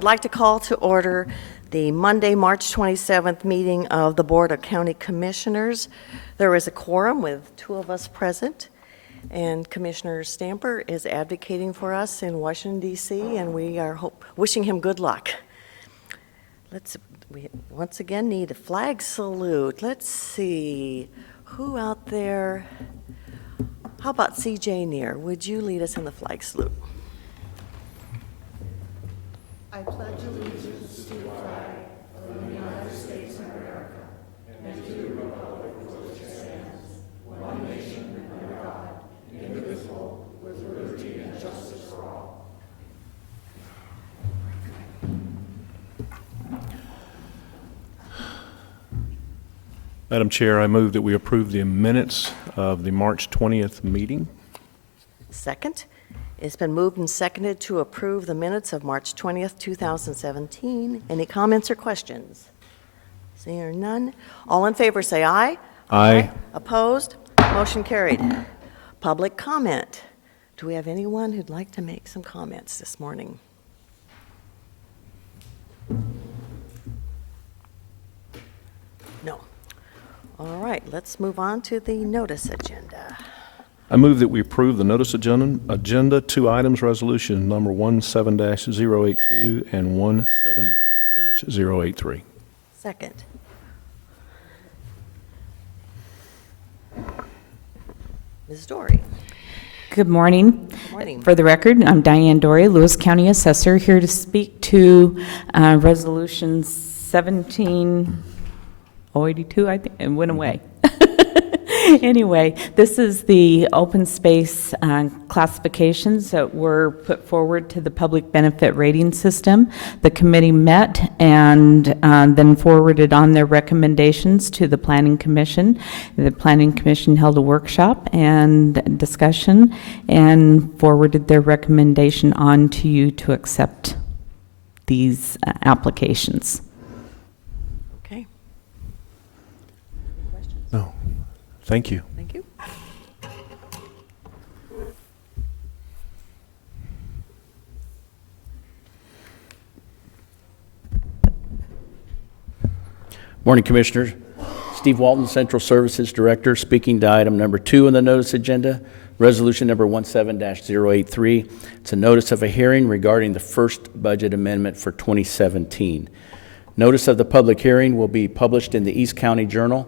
would like to call to order the Monday, March 27th meeting of the Board of County Commissioners. There is a quorum with 2 of us present, and Commissioner Stamper is advocating for us in Washington, D.C., and we are wishing him good luck. We once again need a flag salute. Let's see, who out there? How about C.J. Neer? Would you lead us in the flag salute? I pledge allegiance to the flag of the United States of America and to the republic for which it stands, one nation under God, indivisible, with liberty and justice for all. Madam Chair, I move that we approve the minutes of the March 20th meeting. Second. It's been moved and seconded to approve the minutes of March 20th, 2017. Any comments or questions? Seeing none. All in favor say aye. Aye. Opposed? Motion carried. Public comment. Do we have anyone who'd like to make some comments this morning? No. All right, let's move on to the notice agenda. I move that we approve the notice agenda 2 items, resolution number 17-082 and 17-083. Second. Ms. Dory. Good morning. Good morning. For the record, I'm Diane Dory, Lewis County Assessor, here to speak to Resolution 17082, I think, and went away. Anyway, this is the open space classifications that were put forward to the public benefit rating system. The committee met and then forwarded on their recommendations to the Planning Commission. The Planning Commission held a workshop and discussion and forwarded their recommendation on to you to accept these applications. Okay. No. Thank you. Thank you. Morning, Commissioners. Steve Walton, Central Services Director, speaking to item number 2 on the notice agenda, resolution number 17-083. It's a notice of a hearing regarding the first budget amendment for 2017. Notice of the public hearing will be published in the East County Journal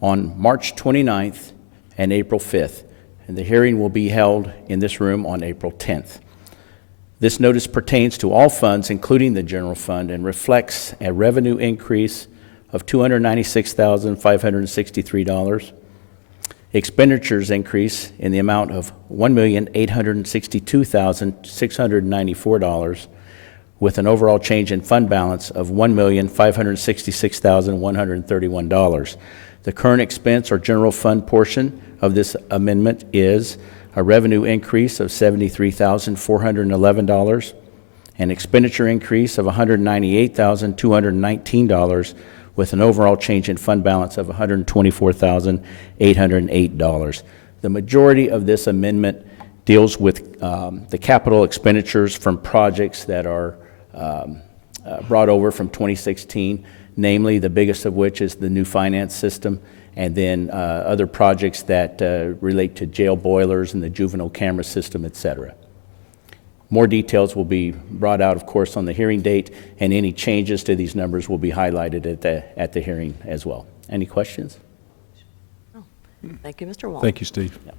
on March 29th and April 5th, and the hearing will be held in this room on April 10th. This notice pertains to all funds, including the general fund, and reflects a revenue increase of $296,563, expenditures increase in the amount of $1,862,694, with an overall change in fund balance of $1,566,131. The current expense or general fund portion of this amendment is a revenue increase of $73,411, an expenditure increase of $198,219, with an overall change in fund balance of $124,808. The majority of this amendment deals with the capital expenditures from projects that are brought over from 2016. Namely, the biggest of which is the new finance system, and then other projects that relate to jail boilers and the juvenile camera system, et cetera. More details will be brought out, of course, on the hearing date, and any changes to these numbers will be highlighted at the hearing as well. Any questions? Oh, thank you, Mr. Walton. Thank you, Steve. Yeah.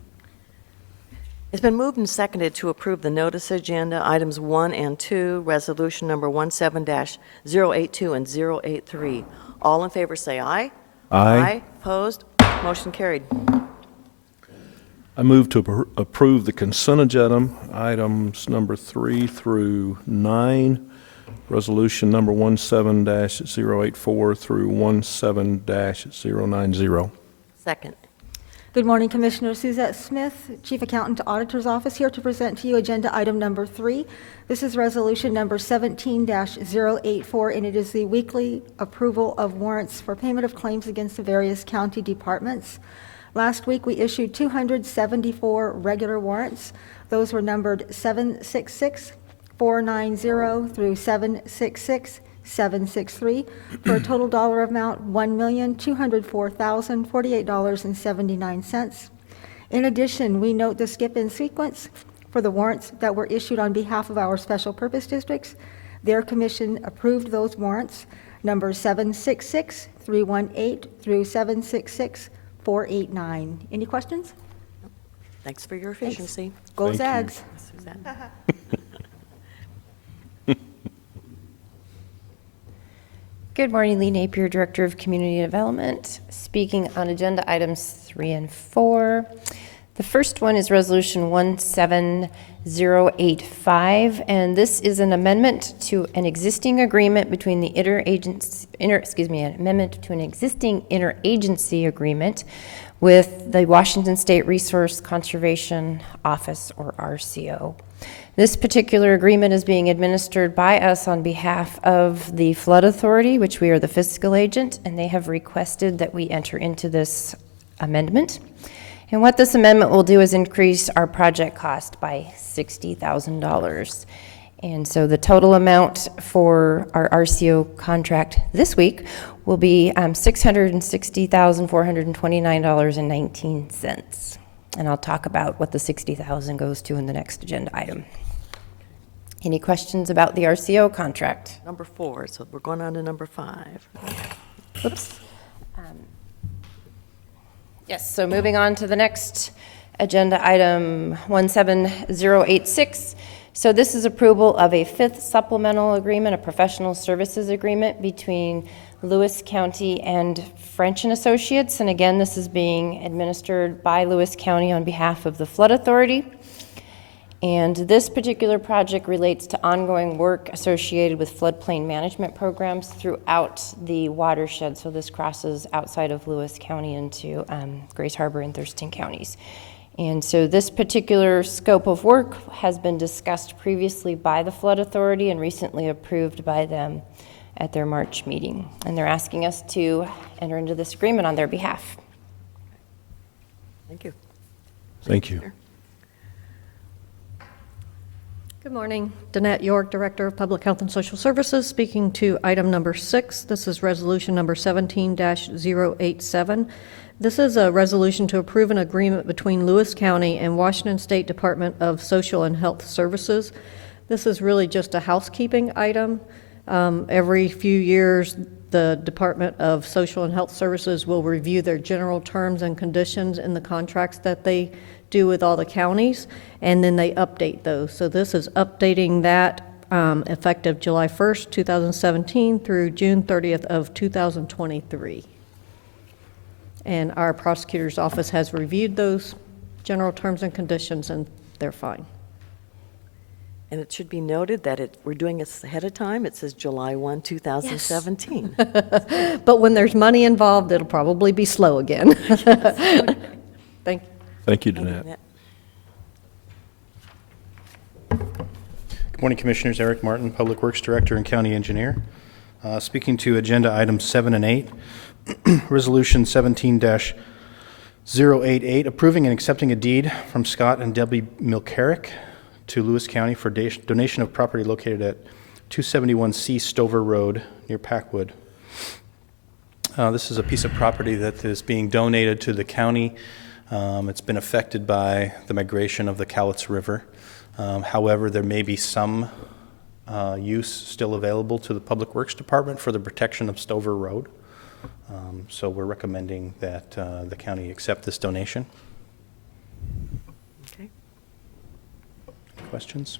It's been moved and seconded to approve the notice agenda, items 1 and 2, resolution number 17-082 and 083. All in favor say aye. Aye. Opposed? Motion carried. I move to approve the consent agenda, items number 3 through 9, resolution number 17-084 through 17-090. Second. Good morning, Commissioner. Suzette Smith, Chief Accountant, Auditor's Office, here to present to you agenda item number 3. This is resolution number 17-084, and it is the weekly approval of warrants for payment of claims against the various county departments. Last week, we issued 274 regular warrants. Those were numbered 766, 490 through 766, 763, for a total dollar amount $1,204,048.79. In addition, we note the skip in sequence for the warrants that were issued on behalf of our special purpose districts. Their commission approved those warrants, numbers 766-318 through 766-489. Any questions? Thanks for your efficiency. Go Thank you. Zags. Suzanne. Good morning, Lee Napier, Director of Community Development, speaking on agenda items 3 and 4. The first one is Resolution 17085, and this is an amendment to an existing agreement between the an amendment to an existing interagency agreement with the Washington State Resource Conservation Office, or RCO. This particular agreement is being administered by us on behalf of the Flood Authority, which we are the fiscal agent, and they have requested that we enter into this amendment. And what this amendment will do is increase our project cost by $60,000. And so the total amount for our RCO contract this week will be $660,429.19. And I'll talk about what the $60,000 goes to in the next agenda item. Any questions about the RCO contract? Number 4, so we're going on to number 5. Whoops. Yes, so moving on to the next agenda item 17086. So this is approval of a 5th supplemental agreement, a professional services agreement between Lewis County and French and Associates. And again, this is being administered by Lewis County on behalf of the Flood Authority. And this particular project relates to ongoing work associated with floodplain management programs throughout the watershed. So this crosses outside of Lewis County into Grace Harbor and Thurston counties. And so this particular scope of work has been discussed previously by the Flood Authority and recently approved by them at their March meeting. And they're asking us to enter into this agreement on their behalf. Thank you. Thank you. Good morning. Danette York, Director of Public Health and Social Services, speaking to item number 6. This is resolution number 17-087. This is a resolution to approve an agreement between Lewis County and Washington State Department of Social and Health Services. This is really just a housekeeping item. Every few years, the Department of Social and Health Services will review their general terms and conditions in the contracts that they do with all the counties, and then they update those. So this is updating that effective July 1st, 2017 through June 30th of 2023. And our prosecutor's office has reviewed those general terms and conditions, and they're fine. And it should be noted that we're doing this ahead of time. It says July 1, 2017. But when there's money involved, it'll probably be slow again. Thank you. Thank you, Thank you, Danette. Annette. Good morning, Commissioners. Eric Martin, Public Works Director and County Engineer. Speaking to agenda items 7 and 8, Resolution 17-088, approving and accepting a deed from Scott and Debbie Milcaric to Lewis County for donation of property located at 271C Stover Road near Packwood. This is a piece of property that is being donated to the county. It's been affected by the migration of the Cowlitz River. However, there may be some use still available to the Public Works Department for the protection of Stover Road. So we're recommending that the county accept this donation. Okay. Questions?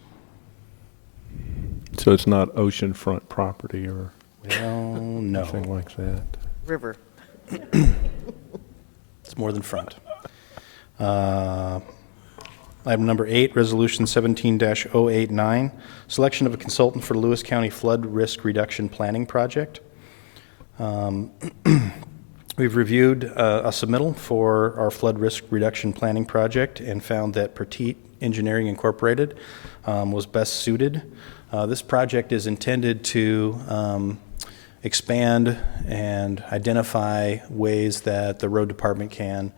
So it's not oceanfront property or Well, no. anything like that? River. It's more than front. Item number 8, Resolution 17-089, selection of a consultant for the Lewis County Flood Risk Reduction Planning Project. We've reviewed a submittal for our flood risk reduction planning project and found that Petite Engineering Incorporated was best suited. This project is intended to expand and identify ways that the road department can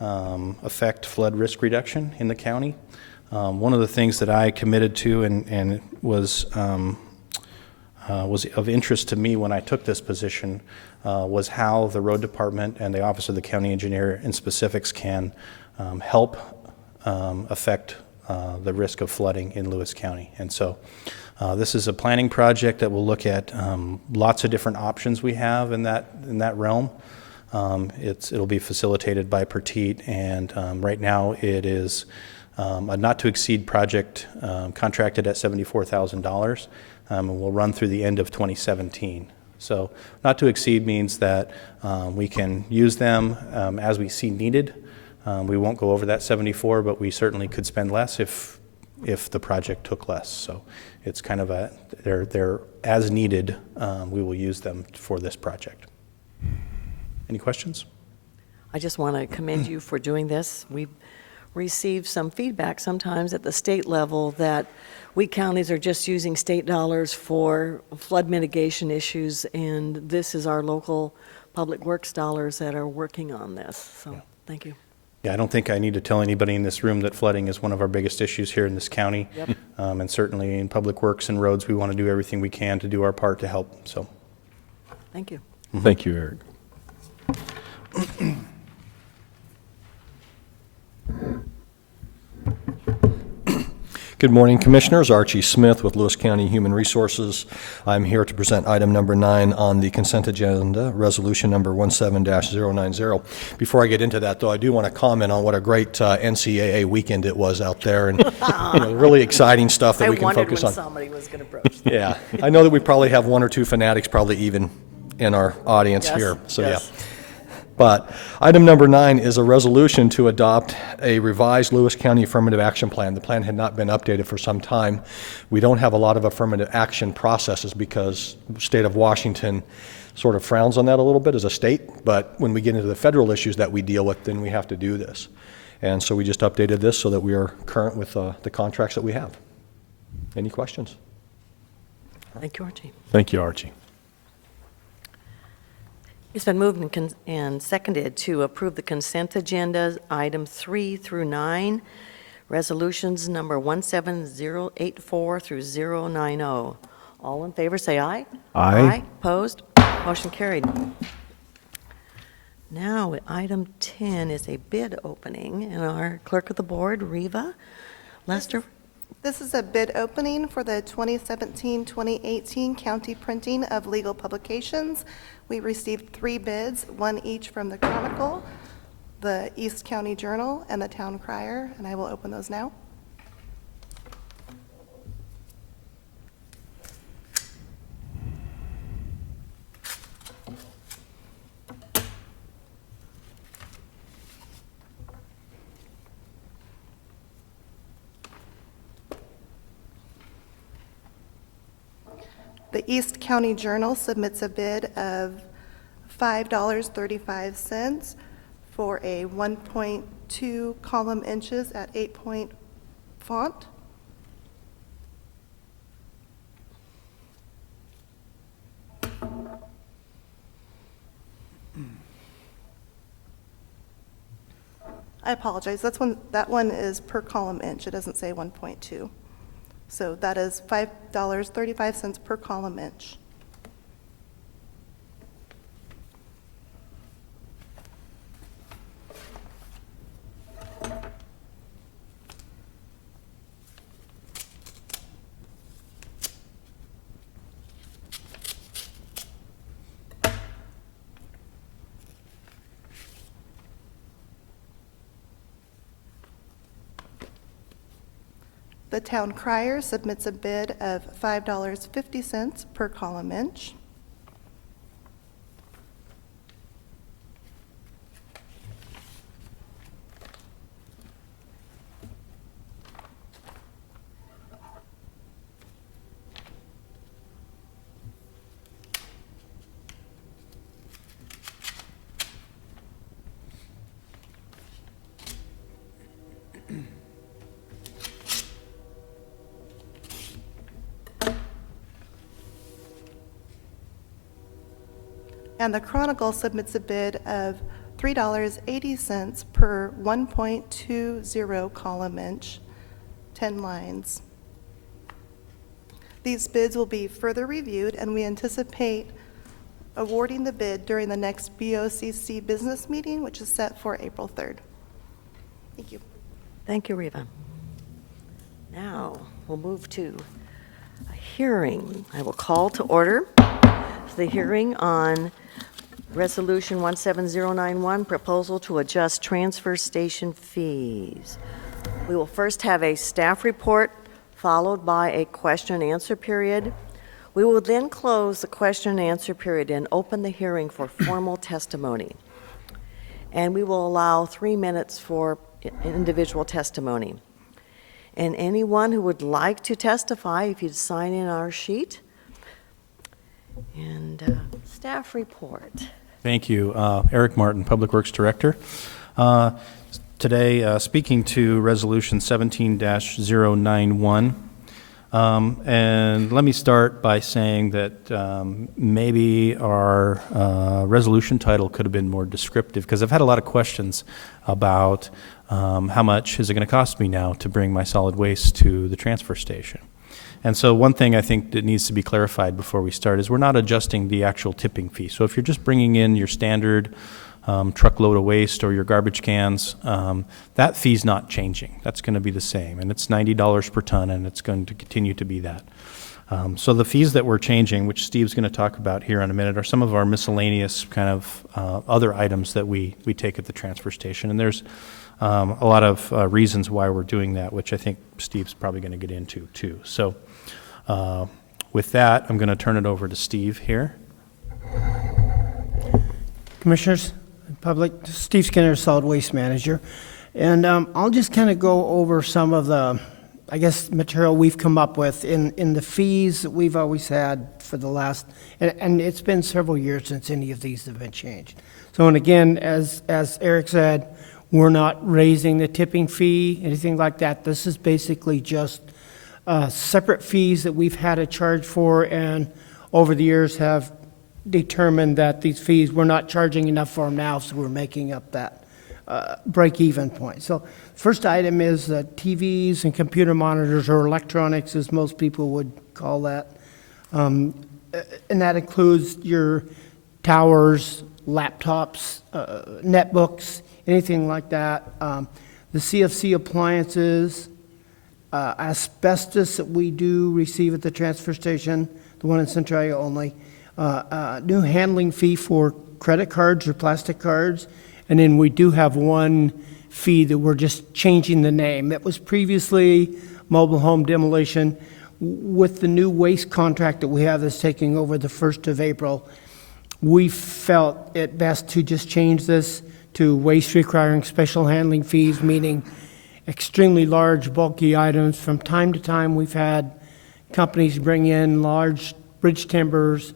affect flood risk reduction in the county. One of the things that I committed to and was of interest to me when I took this position was how the road department and the Office of the County Engineer in specifics can help affect the risk of flooding in Lewis County. And so this is a planning project that will look at lots of different options we have in that realm. It'll be facilitated by Pertite, and right now it is a not-to-exceed project contracted at $74,000, and will run through the end of 2017. So not to exceed means that we can use them as we see needed. We won't go over that 74, but we certainly could spend less if the project took less. So it's kind of they're as needed, we will use them for this project. Any questions? I just want to commend you for doing this. We've received some feedback sometimes at the state level that we counties are just using state dollars for flood mitigation issues, and this is our local public works dollars that are working on this. So, thank you. Yeah, I don't think I need to tell anybody in this room that flooding is one of our biggest issues here in this county. Yep. And certainly in public works and roads, we want to do everything we can to do our part to help. So, Thank you. Thank you, Eric. Good morning, Commissioners. Archie Smith with Lewis County Human Resources. I'm here to present item number 9 on the consent agenda, resolution number 17-090. Before I get into that, though, I do want to comment on what a great NCAA weekend it was out there, and really exciting stuff that we can focus on. I wondered when somebody was going to broach that. Yeah, I know that we probably have 1 or 2 fanatics probably even in our audience Yes, here, so yes. yeah. But item number 9 is a resolution to adopt a revised Lewis County Affirmative Action Plan. The plan had not been updated for some time. We don't have a lot of affirmative action processes because the state of Washington sort of frowns on that a little bit as a state, but when we get into the federal issues that we deal with, then we have to do this. And so we just updated this so that we are current with the contracts that we have. Any questions? Thank you, Archie. Thank you, Archie. It's been moved and seconded to approve the consent agenda, item 3 through 9, resolutions number 17084 through 090. All in favor, say aye. Aye. Opposed? Motion carried. Now, item 10 is a bid opening, and our clerk of the board, Reva Lester. This is a bid opening for the 2017-2018 county printing of legal publications. We received 3 bids, 1 each from the Chronicle, the East County Journal, and the Town Crier, and I will open those now. The East County Journal submits a bid of $5.35 for a 1.2 column inches at 8-point font. I apologize, that one is per column inch, it doesn't say 1.2. So that is $5.35 per column inch. The Town Crier submits a bid of $5.50 per column inch. And the Chronicle submits a bid of $3.80 per 1.20 column inch. 10 lines. These bids will be further reviewed, and we anticipate awarding the bid during the next BOCC business meeting, which is set for April 3rd. Thank you. Thank you, Reva. Now, we'll move to a hearing. I will call to order the hearing on Resolution 17091, proposal to adjust transfer station fees. We will first have a staff report, followed by a question and answer period. We will then close the question and answer period and open the hearing for formal testimony. And we will allow 3 minutes for individual testimony. And anyone who would like to testify, if you'd sign in our sheet. And staff report. Thank you. Eric Martin, Public Works Director. Today, speaking to Resolution 17-091. And let me start by saying that maybe our resolution title could have been more descriptive, because I've had a lot of questions about how much is it going to cost me now to bring my solid waste to the transfer station. And so one thing I think that needs to be clarified before we start is we're not adjusting the actual tipping fee. So if you're just bringing in your standard truckload of waste or your garbage cans, that fee's not changing. That's going to be the same, and it's $90 per ton, and it's going to continue to be that. So the fees that we're changing, which Steve's going to talk about here in a minute, are some of our miscellaneous kind of other items that we take at the transfer station. And there's a lot of reasons why we're doing that, which I think Steve's probably going to get into too. So with that, I'm going to turn it over to Steve here. Commissioners, public, Steve Skinner, Solid Waste Manager. And I'll just kind of go over some of the, I guess, material we've come up with in the fees that we've always had for the last, and it's been several years since any of these have been changed. So, and again, as Eric said, we're not raising the tipping fee, anything like that. This is basically just separate fees that we've had a charge for, and over the years have determined that these fees, we're not charging enough for them now, so we're making up that break-even point. So first item is TVs and computer monitors, or electronics, as most people would call that. And that includes your towers, laptops, netbooks, anything like that. The CFC appliances, asbestos that we do receive at the transfer station, the one in Centralia only. New handling fee for credit cards or plastic cards. And then we do have one fee that we're just changing the name. That was previously mobile home demolition. With the new waste contract that we have that's taking over the 1st of April, we felt it best to just change this to waste requiring special handling fees, meaning extremely large, bulky items. From time to time, we've had companies bring in large bridge timbers.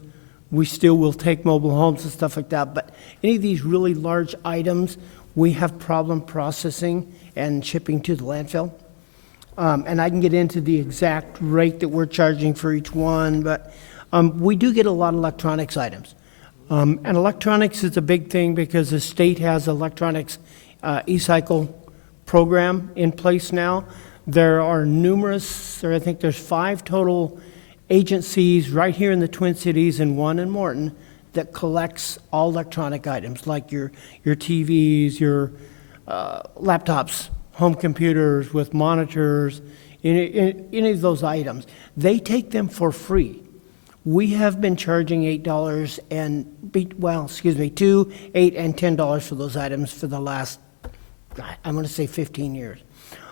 We still will take mobile homes and stuff like that, but any of these really large items, we have problem processing and shipping to the landfill. And I can get into the exact rate that we're charging for each one, but we do get a lot of electronics items. And electronics is a big thing because the state has electronics e-cycle program in place now. There are numerous, or I think there's 5 total agencies right here in the Twin Cities and one in Morton that collects all electronic items like your TVs, your laptops, home computers with monitors, any of those items. They take them for free. We have been charging $8 and, $2, $8, and $10 for those items for the last, I'm going to say 15 years.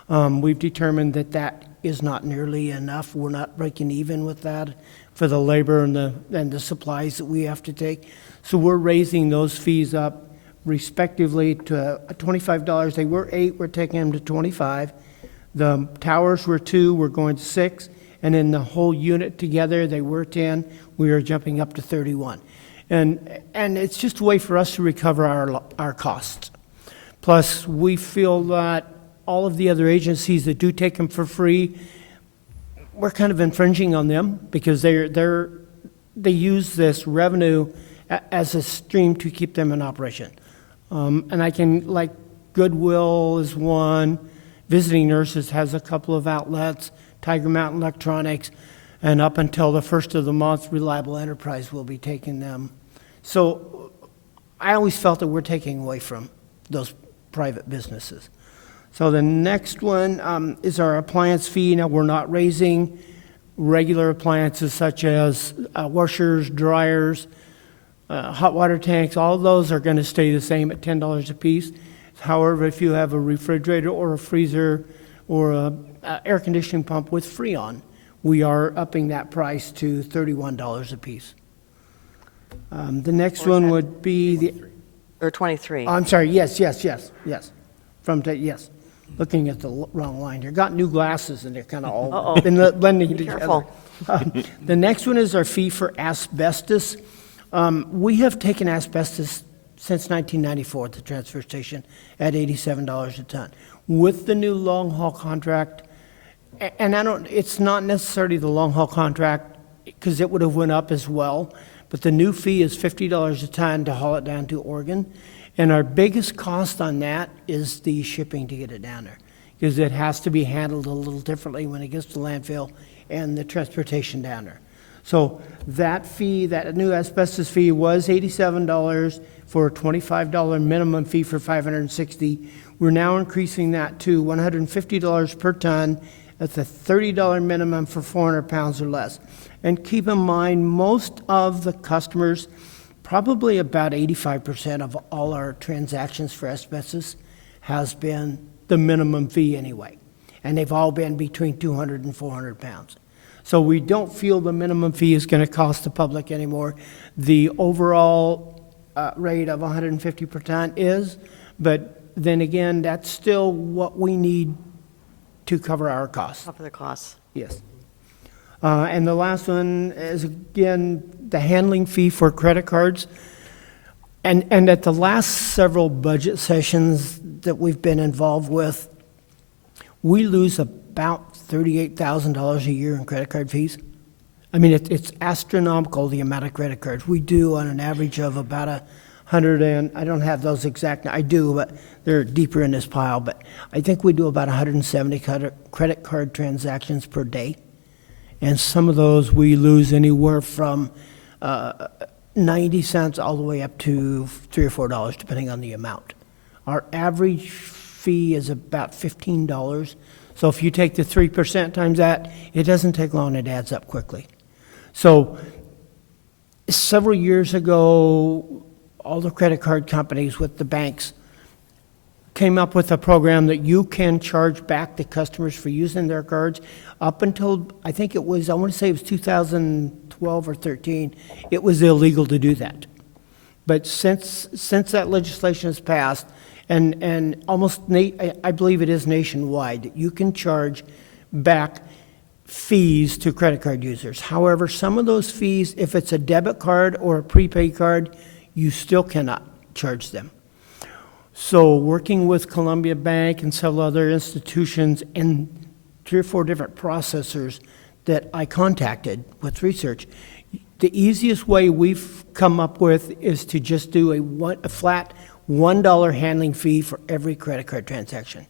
We've determined that that is not nearly enough. We're not breaking even with that for the labor and the supplies that we have to take. So we're raising those fees up respectively to $25. They were $8, we're taking them to $25. The towers were $2, we're going to $6. And in the whole unit together, they were $10, we are jumping up to $31. And it's just a way for us to recover our costs. Plus, we feel that all of the other agencies that do take them for free, we're kind of infringing on them because they use this revenue as a stream to keep them in operation. And I can, like Goodwill is one, Visiting Nurses has a couple of outlets, Tiger Mountain Electronics, and up until the first of the month, Reliable Enterprise will be taking them. So I always felt that we're taking away from those private businesses. So the next one is our appliance fee. Now, we're not raising regular appliances such as washers, dryers, hot water tanks. All of those are going to stay the same at $10 a piece. However, if you have a refrigerator or a freezer or an air conditioning pump with Freon, we are upping that price to $31 a piece. The next one would be the... Or 23. I'm sorry, yes. Yes. Looking at the wrong line here. Got new glasses and they're kind of all been blending together. Careful. The next one is our fee for asbestos. We have taken asbestos since 1994 at the transfer station at $87 a ton. With the new long-haul contract, and it's not necessarily the long-haul contract because it would have went up as well, but the new fee is $50 a ton to haul it down to Oregon. And our biggest cost on that is the shipping to get it down there, because it has to be handled a little differently when it gets to landfill and the transportation down there. So that fee, that new asbestos fee was $87 for a $25 minimum fee for 560. We're now increasing that to $150 per ton at the $30 minimum for 400 pounds or less. And keep in mind, most of the customers, probably about 85% of all our transactions for asbestos has been the minimum fee anyway. And they've all been between 200 and 400 pounds. So we don't feel the minimum fee is going to cost the public anymore. The overall rate of 150 per ton is, but then again, that's still what we need to cover our costs. Cover the costs. Yes. And the last one is, again, the handling fee for credit cards. And at the last several budget sessions that we've been involved with, we lose about $38,000 a year in credit card fees. I mean, it's astronomical, the amount of credit cards. We do on an average of about 100, and I don't have those exact, I do, but they're deeper in this pile, but I think we do about 170 credit card transactions per day. And some of those we lose anywhere from 90 cents all the way up to $3 or $4, depending on the amount. Our average fee is about $15. So if you take the 3% times that, it doesn't take long, it adds up quickly. So several years ago, all the credit card companies with the banks came up with a program that you can charge back the customers for using their cards up until, I think it was, I want to say it was 2012 or 13, it was illegal to do that. But since that legislation has passed, and almost, I believe it is nationwide, you can charge back fees to credit card users. However, some of those fees, if it's a debit card or a prepaid card, you still cannot charge them. So working with Columbia Bank and several other institutions and 3 or 4 different processors that I contacted with research, the easiest way we've come up with is to just do a flat $1 handling fee for every credit card transaction.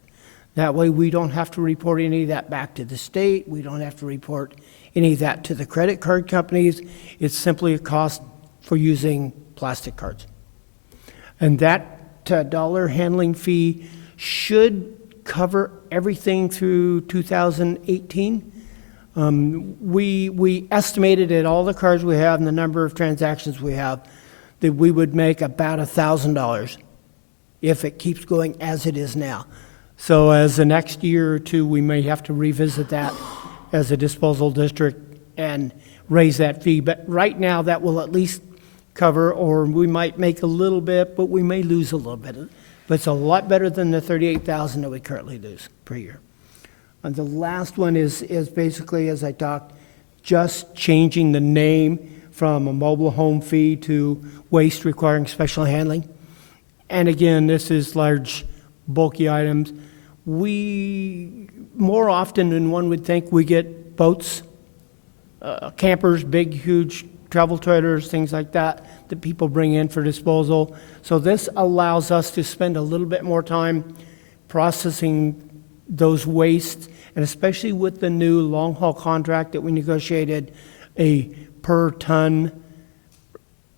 That way we don't have to report any of that back to the state. We don't have to report any of that to the credit card companies. It's simply a cost for using plastic cards. And that dollar handling fee should cover everything through 2018. We estimated at all the cards we have and the number of transactions we have that we would make about $1,000 if it keeps going as it is now. So as the next year or two, we may have to revisit that as a disposal district and raise that fee. But right now, that will at least cover, or we might make a little bit, but we may lose a little bit. But it's a lot better than the $38,000 that we currently lose per year. And the last one is basically, as I talked, just changing the name from a mobile home fee to waste requiring special handling. And again, this is large, bulky items. We, more often than one would think, we get boats, campers, big, huge travel trailers, things like that people bring in for disposal. So this allows us to spend a little bit more time processing those wastes, and especially with the new long-haul contract that we negotiated, a per ton,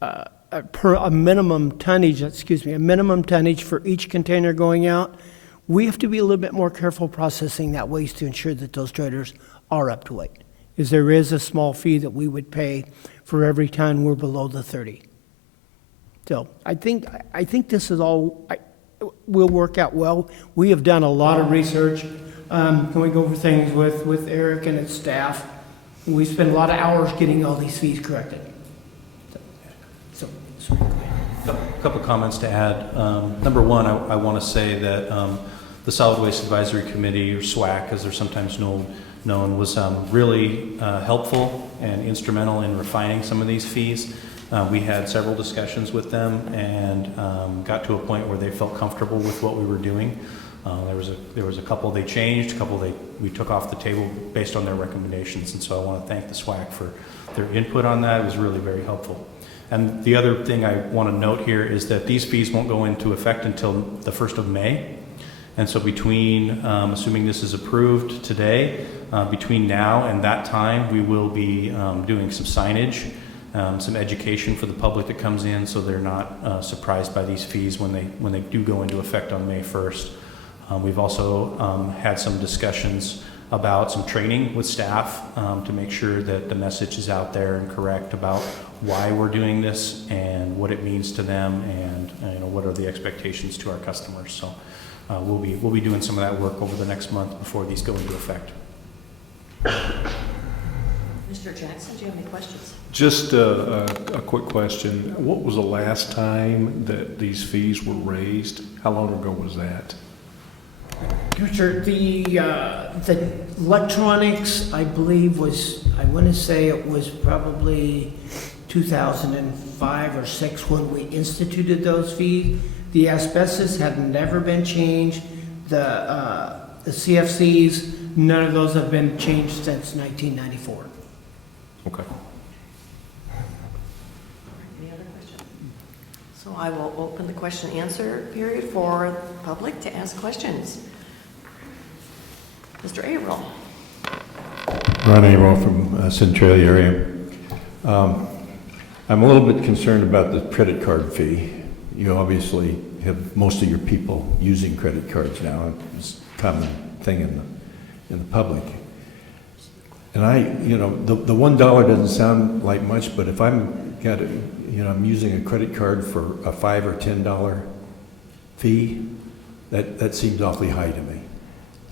a minimum tonnage for each container going out, we have to be a little bit more careful processing that waste to ensure that those trailers are up to weight. Is there is a small fee that we would pay for every ton we're below the 30. So I think this is all will work out well. We have done a lot of research, going over things with Eric and his staff. We spend a lot of hours getting all these fees corrected. So A couple of comments to add. Number one, I want to say that the Solid Waste Advisory Committee, or SWAC as they're sometimes known, was really helpful and instrumental in refining some of these fees. We had several discussions with them and got to a point where they felt comfortable with what we were doing. There was a couple they changed, a couple we took off the table based on their recommendations, and so I want to thank the SWAC for their input on that. It was really very helpful. And the other thing I want to note here is that these fees won't go into effect until the 1st of May. And so between, assuming this is approved today, between now and that time, we will be doing some signage, some education for the public that comes in, so they're not surprised by these fees when they do go into effect on May 1st. We've also had some discussions about some training with staff to make sure that the message is out there and correct about why we're doing this and what it means to them, and what are the expectations to our customers. So we'll be doing some of that work over the next month before these go into effect. Mr. Jackson, do you have any questions? Just a quick question. What was the last time that these fees were raised? How long ago was that? Richard, the electronics, I believe, I want to say it was probably 2005 or 6 when we instituted those fees. The asbestos had never been changed. The CFCs, none of those have been changed since 1994. Okay. Any other questions? So I will open the question and answer period for the public to ask questions. Mr. Averill. Ron Averill from Centralia area. I'm a little bit concerned about the credit card fee. You obviously have most of your people using credit cards now. It's a common thing in the public. And the $1 doesn't sound like much, but if I'm using a credit card for a $5 or $10 fee, that seems awfully high to me.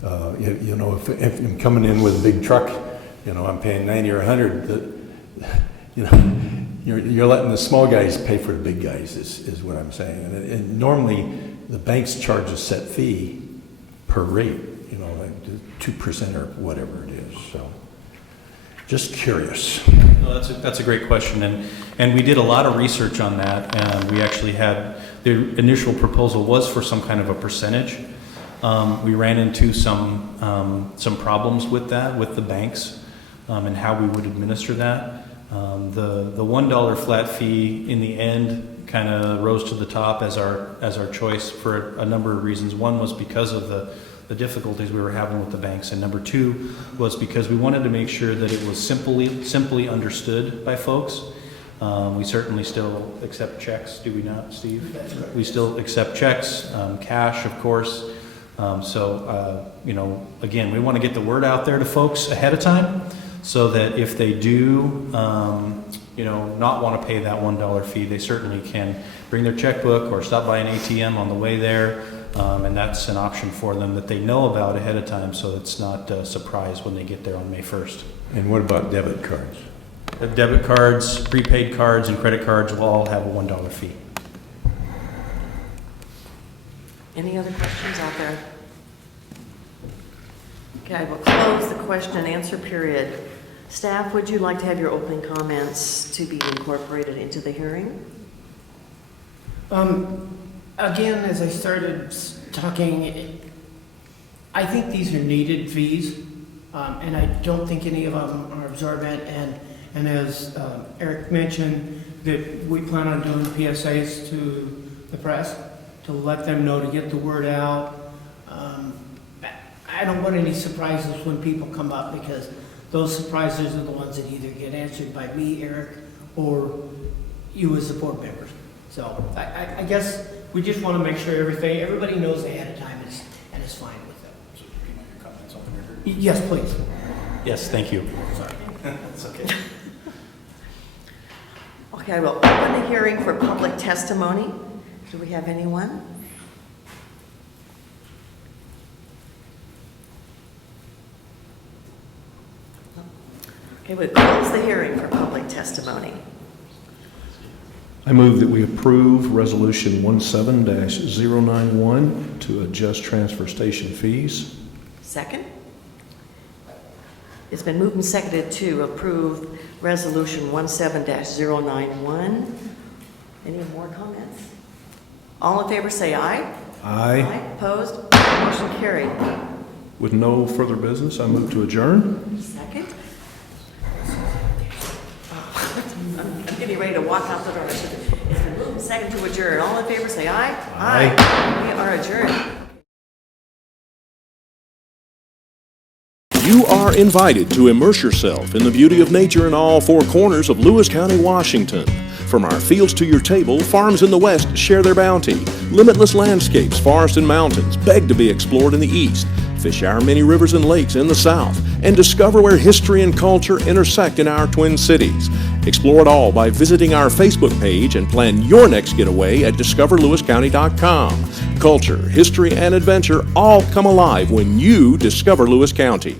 If I'm coming in with a big truck, I'm paying 90 or 100. You're letting the small guys pay for the big guys is what I'm saying. And normally the banks charge a set fee per rate, like 2% or whatever it is. So, just curious. No, that's a great question, and we did a lot of research on that, and we actually had the initial proposal was for some kind of a percentage. We ran into some problems with that, with the banks, and how we would administer that. The $1 flat fee in the end kind of rose to the top as our choice for a number of reasons. One was because of the difficulties we were having with the banks, and number two was because we wanted to make sure that it was simply understood by folks. We certainly still accept checks, do we not, Steve? That's correct. We still accept checks, cash, of course. Again, we want to get the word out there to folks ahead of time so that if they do, not want to pay that $1 fee, they certainly can bring their checkbook or stop by an ATM on the way there, and that's an option for them that they know about ahead of time, so it's not a surprise when they get there on May 1st. And what about debit cards? Debit cards, prepaid cards, and credit cards will all have a $1 fee. Any other questions out there? Okay, I will close the question and answer period. Staff, would you like to have your opening comments to be incorporated into the hearing? Again, as I started talking, I think these are needed fees, and I don't think any of them are absorbent. And as Eric mentioned, that we plan on doing PSAs to the press to let them know, to get the word out. I don't want any surprises when people come up, because those surprises are the ones that either get answered by me, Eric, or you as the board members. So I guess we just want to make sure everybody knows ahead of time and is fine with it. So can I hear comments on the record? Yes, please. Yes, thank you. Sorry. That's okay. Okay, I will open the hearing for public testimony. Do we have anyone? Okay, we'll close the hearing for public testimony. I move that we approve Resolution 17-091 to adjust transfer station fees. Second? It's been moved and seconded to approve Resolution 17-091. Any more comments? All in favor say aye. Aye. Opposed? Motion carried. With no further business, I move to adjourn. Second? I'm getting ready to walk out the door. It's been moved and seconded to adjourn. All in favor say aye. Aye. We are adjourned. You are invited to immerse yourself in the beauty of nature in all four corners of Lewis County, Washington. From our fields to your table, farms in the west share their bounty. Limitless landscapes, forests and mountains beg to be explored in the east. Fish our many rivers and lakes in the south, and discover where history and culture intersect in our twin cities. Explore it all by visiting our Facebook page and plan your next getaway at discoverlewiscounty.com. Culture, history, and adventure all come alive when you discover Lewis County.